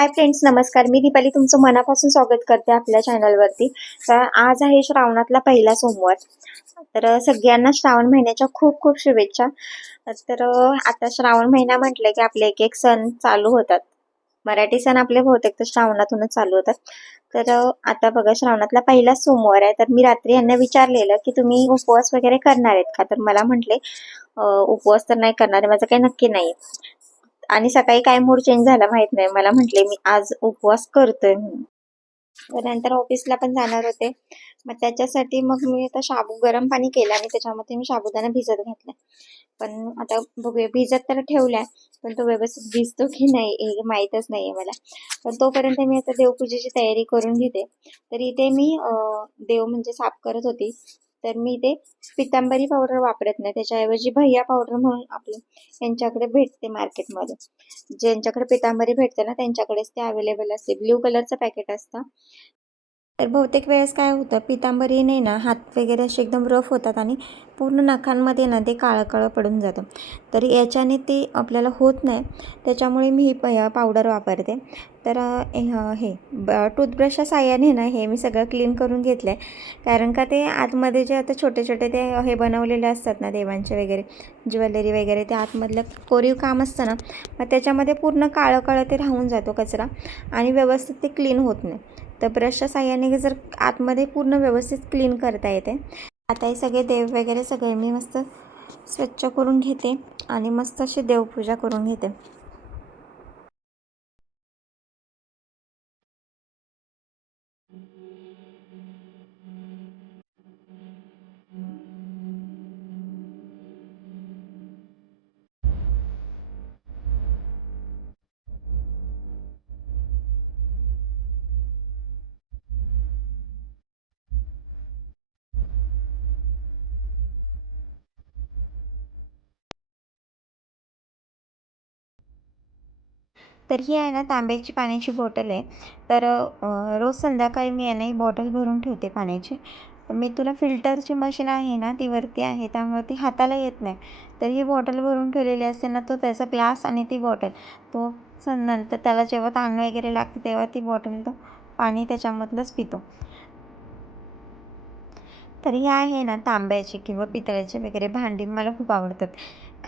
Hi friends नमस्कार. मी दीपाली तुमचं मनापासून स्वागत करते आपल्या चॅनलवरती तर आज आहे श्रावणातला पहिला सोमवार. तर सगळ्यांना श्रावण महिन्याच्या खूप खूप शुभेच्छा. तर आता श्रावण महिना म्हटलं की आपले एक एक सण चालू होतात. मराठी सण आपले बहुतेक तर श्रावणातूनच चालू होतात. तर आता बघा श्रावणातला पहिला सोमवार आहे. तर मी रात्री यांना विचारलेलं की तुम्ही उपवास वगैरे करणार आहेत का? तर मला म्हटले उपवास तर नाही करणार आहे. माझं काही नक्की नाही आणि सकाळी काय मूड चेंज झाला माहीत नाही. मला म्हटले मी आज उपवास करतोय म्हणून. तर नंतर ऑफिसला पण जाणार होते. मग त्याच्यासाठी मग मी आता शाबू गरम पाणी केलं आणि त्याच्यामध्ये मी शाबुदाना भिजत घातलाय पण आता बघूया भिजत तर ठेवलाय पण तो व्यवस्थित भिजतो की नाही हे माहीतच नाहीये मला. पण तोपर्यंत मी आता देवपूजेची तयारी करून घेते. तर इथे मी देव म्हणजे साफ करत होती. तर मी ते पितांबरी पावडर वापरत नाही. त्याच्याऐवजी भैया पावडर म्हणून आपलं यांच्याकडे भेटते मार्केटमध्ये ज्यांच्याकडे पितांबरी भेटते ना त्यांच्याकडेच ते अवेलेबल असते. ब्ल्यू कलरचं पॅकेट असतं. तर बहुतेक वेळेस काय होतं पितांबरीने ना हात वगैरे असे एकदम रफ होतात आणि पूर्ण नखांमध्ये ना ते काळं काळं पडून जातं. तर याच्याने ते आपल्याला होत नाही. त्याच्यामुळे मी ही प पावडर वापरते. तर हे- हे ब टूथब्रशच्या साह्याने ना हे मी सगळं क्लीन करून घेतलं आहे कारण का ते आतमध्ये जे आता छोटे छोटे ते हे बनवलेले असतात ना देवांचे वगैरे ज्वेलरी वगैरे ते आतमधलं कोरीव काम असतं ना मग त्याच्यामध्ये पूर्ण काळं काळं ते राहून जातो कचरा आणि व्यवस्थित ते क्लीन होत नाही. तर ब्रशच्या साह्याने जर आतमध्ये पूर्ण व्यवस्थित क्लीन करता येते. आता हे सगळे देव वगैरे सगळे मी मस्त स्वच्छ करून घेते आणि मस्त अशी देवपूजा करून घेते. तर ही आहे ना तांब्याची पाण्याची बॉटल आहे. तर रोज संध्याकाळी मी आहे ना ही बॉटल भरून ठेवते पाण्याची. मी तुला फिल्टरची मशीन आहे ना ती वरती आहे त्यामुळे ती हाताला येत नाही. तर ही बॉटल भरून ठेवलेली असते ना तो त्याचा ग्लास आणि ती बॉटल. तो नंतर त्याला जेव्हा ताण वगैरे लागते तेव्हा ती बॉटल तो पाणी त्याच्यामधलंच पितो. तर ही आहे ना तांब्याची किंवा पितळ्याची वगैरे भांडी मला खूप आवडतात.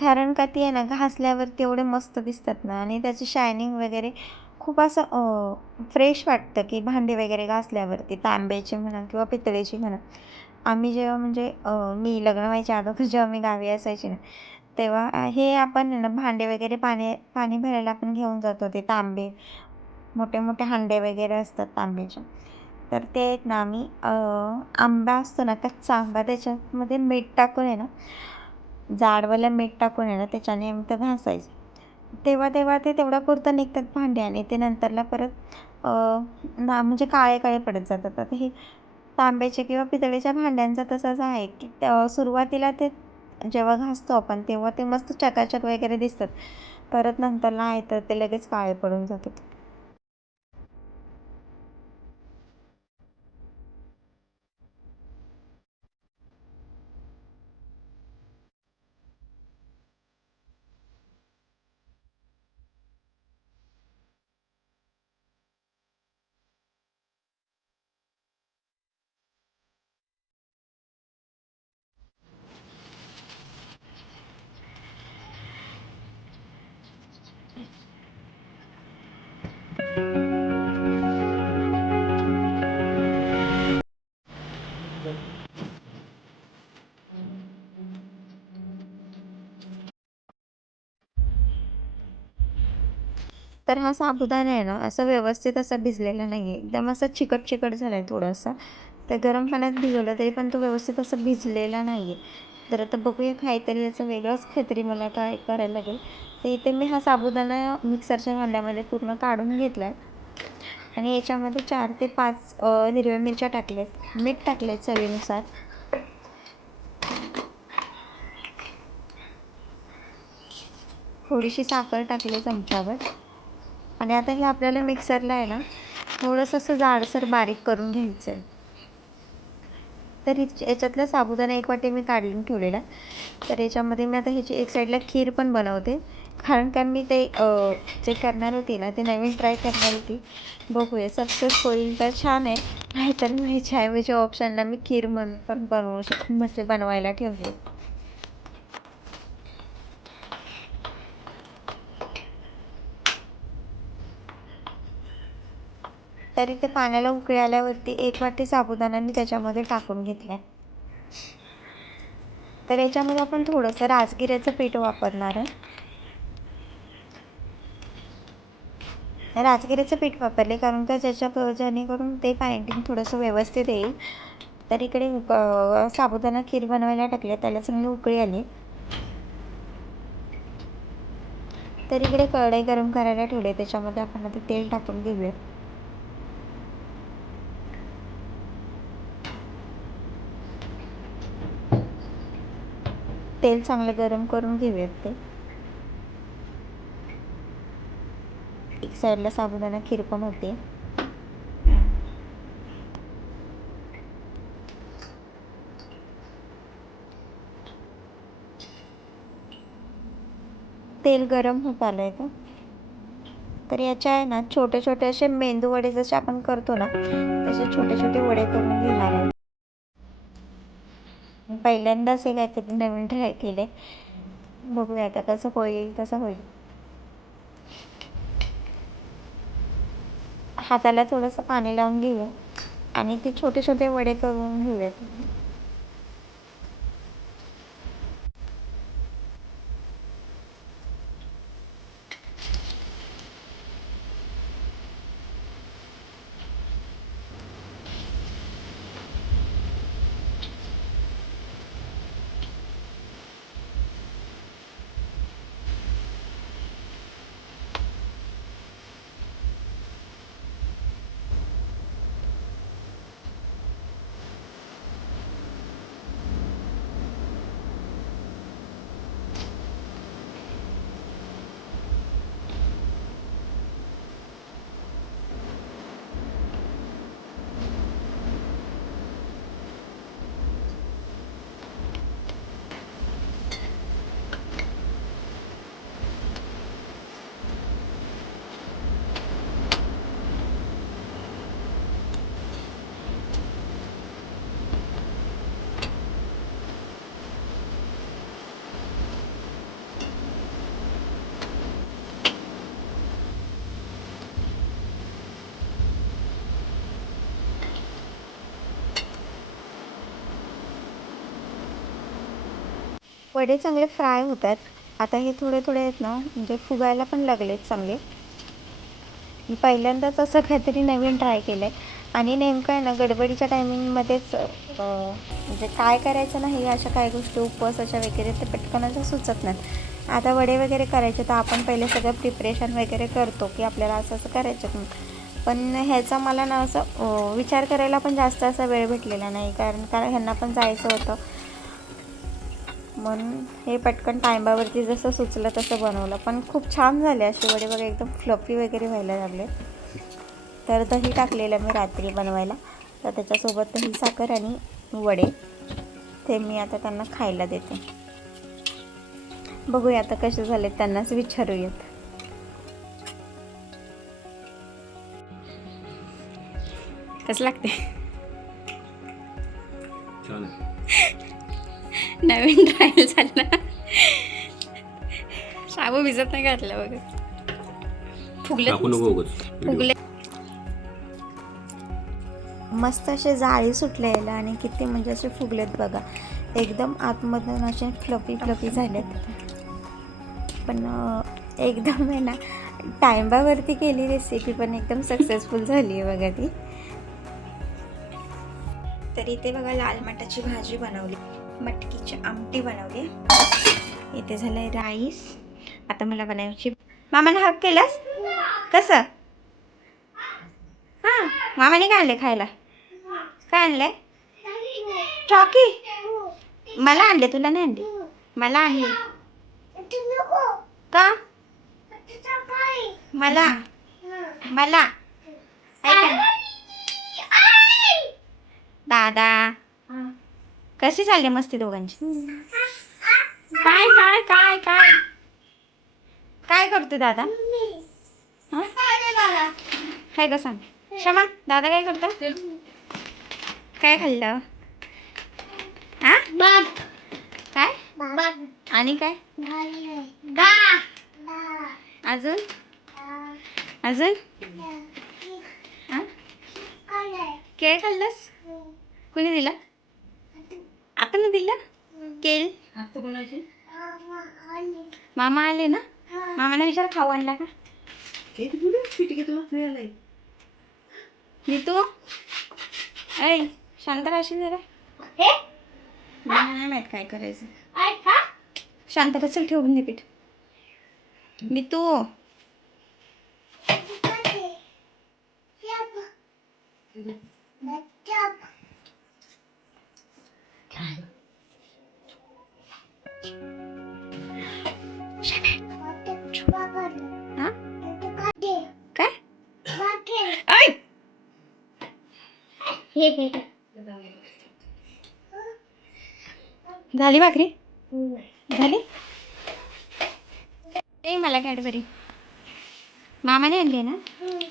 कारण का ती आहे ना घासल्यावर तेवढे मस्त दिसतात ना. आणि त्याची शायनिंग वगैरे खूप असं फ्रेश वाटतं की भांडी वगैरे घासल्यावरती तांब्याची म्हणा किंवा पितळेची म्हणा. आम्ही जेव्हा म्हणजे मी लग्न व्हायच्या अगोदर जेव्हा मी गावी असायची ना तेव्हा हे आपण आहे ना भांडे वगैरे पाणी पाणी भरायला आपण घेऊन जातो ते तांबे. मोठे मोठे हांडे वगैरे असतात तांब्याचे. तर ते आहेत ना आम्ही आंबा असतो ना कच्चा आंबा त्याच्यामध्ये मीठ टाकून आहे ना जाडवालं मीठ टाकून आहे ना त्याच्याने आम्ही ते घासायचं. तेव्हा तेव्हा ते तेवढ्या पुरतं निघतात भांडी आणि ते नंतरला परत ना म्हणजे काळे काळे पडत जातात. आता हे तांब्याच्या किंवा पितळेच्या भांड्यांचं तसंच आहे की त्या- सुरुवातीला ते जेव्हा घासतो आपण तेव्हा ते मस्त चकाचक वगैरे दिसतात. परत नंतरला आहे तर ते लगेच काळे पडून जातात. तर हा साबुदाणा आहे ना असं व्यवस्थित असा भिजलेला नाही आहे एकदम असं चिकट चिकट झाला आहे थोडासा. तर गरम पाण्यात भिजवलं तरी पण तो व्यवस्थित असं भिजलेला नाही आहे तर आता बघूया काहीतरी याचं वेगळंच काहीतरी मला ट्राय करायला लागेल. तर इथे मी हा साबुदाणा मिक्सरच्या भांड्यामध्ये पूर्ण काढून घेतला आहे आणि याच्यामध्ये चार ते पाच हिरव्या मिरच्या टाकल्यात. मीठ टाकले चवीनुसार. थोडीशी साखर टाकली चमच्यावर. आणि आता हे आपल्याला मिक्सरला आहे ना थोडंसं असं जाडसर बारीक करून घ्यायचं आहे तर हिच- याच्यातला साबुदाणा एक वाटी मी काढून ठेवलेला. तर याच्यामध्ये मी आता ह्याची एक साईडला खीर पण बनवते. कारण का मी ते जे करणार होती ना ते नवीन ट्राय करणार होती. बघूया सक्सेस होईल तर छान आहे. नाहीतर मी ह्याच्याऐवजी ऑप्शनला मी खीर म्हणून पण बनवू शकते मसे बनवायला ठेवते. तरी ते पाण्याला उकळी आल्यावरती एक वाटी साबुदाणा मी त्याच्यामध्ये टाकून घेतला तर याच्यामध्ये आपण थोडंसं राजगिऱ्याचं पीठ वापरणार आहे. राजगिऱ्याचं पीठ वापरले कारण का ज्याच्या जेणेकरून ते बाइंडिंग थोडंसं व्यवस्थित येईल. तर इकडे साबुदाणा खीर बनवायला टाकले त्याला चांगली उकळी आली. तर इकडे कढई गरम करायला ठेवले त्याच्यामध्ये आपण आता तेल टाकून घेऊया तेल चांगलं गरम करून घेऊयात ते. एक साईडला साबुदाणा खीर पण होते. तेल गरम होत आलंय का तर याच्या आहे ना छोटे छोटे असे मेंदू वडे जसे आपण करतो ना तसे छोटे छोटे वडे करून घेणार आहे. पहिल्यांदाच हे काहीतरी नवीन ट्राय केले बघूया आता कसं होईल कसं होईल. हाताला थोडंसं पाणी लावून घेऊया आणि ते छोटे छोटे वडे करून घेऊयात. वडे चांगले फ्राय होतात. आता हे थोडे थोडे आहेत ना म्हणजे फुगायला पण लागलेत चांगले. मी पहिल्यांदाच असं काहीतरी नवीन ट्राय केलं आहे आणि नेमकं आहे ना गडबडीच्या टायमिंगमध्येच म्हणजे काय करायचं नाही अशा काही गोष्टी उपवासाच्या वगैरे ते पटकन असं सुचत नाहीत. आता वडे वगैरे करायचे तर आपण पहिले सगळं प्रिपरेशन वगैरे करतो की आपल्याला असं असं करायचं पण ह्याचा मला ना असं विचार करायला पण जास्त असा वेळ भेटलेला नाही. कारण कारण ह्यांना पण जायचं होतं. म्हणून हे पटकन टायमावरती जसं सुचलं तसं बनवलं. पण खूप छान झाले असे वडे वगैरे एकदम फ्लफी वगैरे व्हायला लागले. तर दही टाकलेलं मी रात्री बनवायला. तर त्याच्यासोबत दही साखर आणि वडे. ते मी आता त्यांना खायला देते. बघूया आता कसे झाले त्यांनाच विचारूयात. कसं लागते नवीन ट्रायल झाला. शाबू भिजत नाही घातलं बघ. फुगले. मस्त असे जाळी सुटले याला आणि किती म्हणजे असे फुगलेत बघा. एकदम आतमधून असे फ्लफी फ्लफी झालेत. पण एकदम आहे ना टाइमावरती केली रेसिपी पण एकदम सक्सेसफुल झाली आहे बघा ती. तर इथे बघा लाल मटाची भाजी बनवली. मटकीची आमटी बनवली. इथे झालंय राईस. आता मला बनायची. मामाने हाक केलास? कसं? हां मामाने काय आणले खायला? काय आणलंय? चॉकी मला आणले तुला नाही आणले? मला आणले का? मला. मला. ऐका ना. दादा. कशी चालली मस्ती दोघांची? काय काय काय काय? काय करतो दादा? हा? काय ग सांग? क्षमा दादा काय करतो? काय खाल्लं? हा काय? आणि काय? अजून? अजून? हा? केळ खाल्लंस? कुणी दिला? आपण दिलं? केळ? मामा आले ना? मामाला विचार खाऊ आणला का? नीतू? ऐ शांत राहशील जरा. मला नाही माहीत काय करायचं. शांत बसेल ठेवून दे पीठ. नीतू? हा झाली भाकरी? झाली? दे मला कॅडबरी. मामाने आणली आहे ना?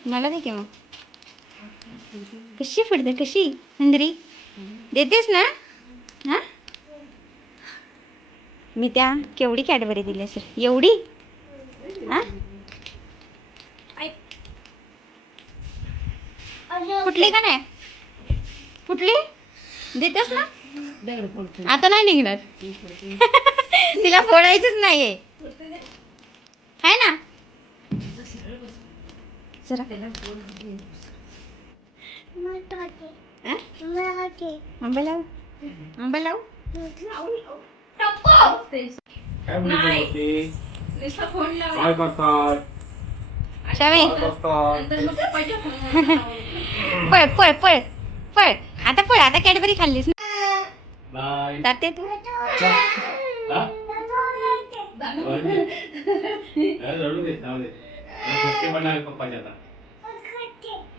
मला दे की मग. कशी फुडते कशी? हंदरी देतेस ना? हां? मी त्या केवढी कॅडबरी दिली असेल. एवढी? हां? फुटली का नाही? फुटली देतेस ना? आता नाही निघणार. तिला फोडायचंच नाहीये. आहे ना? आंबे लावू. आंबे लावू. काय करताय पळ पळ पळ पळ. आता पळ आता कॅडबरी खाल्लीस ना. बाय. जाते तू चल. हा? हा, रडू दे जाऊ दे. फटके पडणार आहे पप्पाच्या आता.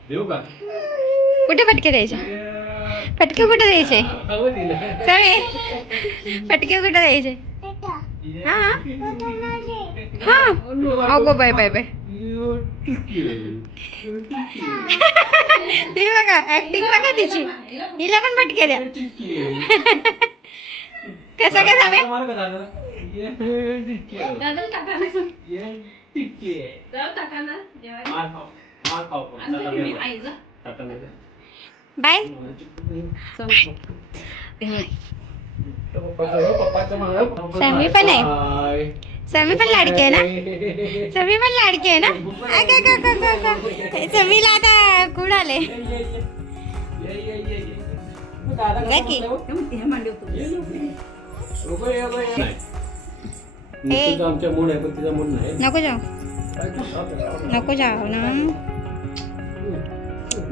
देऊ का? कुठे फटके द्यायचे? फटके कुठे द्यायचे? दिलं. फटके कुठे द्यायचे? हा? हा? अगो बाय बाय बाय. ती बघा ऍक्टिंग बघा तिची हिला पण फटके द्या कसं काय दे. बाय. सॅमी पण आहे. समी पण लाडकी आहे ना? समी पण लाडकी आहे ना? आ, का, का, का, का, का. समीला आता कुड आले? नको ये, नको ये. ए. नुसतं आमच्या मूड आहे पण तिचा मूड नाही. नको जाऊ. नको जाऊ ना.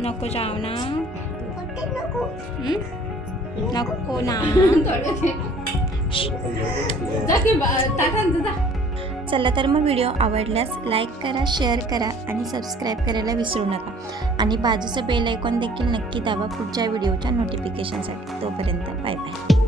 नको जाऊ ना. हं? नको ना. चला तर मग व्हिडिओ आवडल्यास लाईक करा शेअर करा आणि सबस्क्राईब करायला विसरू नका. आणि बाजूचं बेल ऐकॉन देखील नक्की दाबा पुढच्या व्हिडिओच्या नोटिफिकेशनसाठी तोपर्यंत बाय बाय.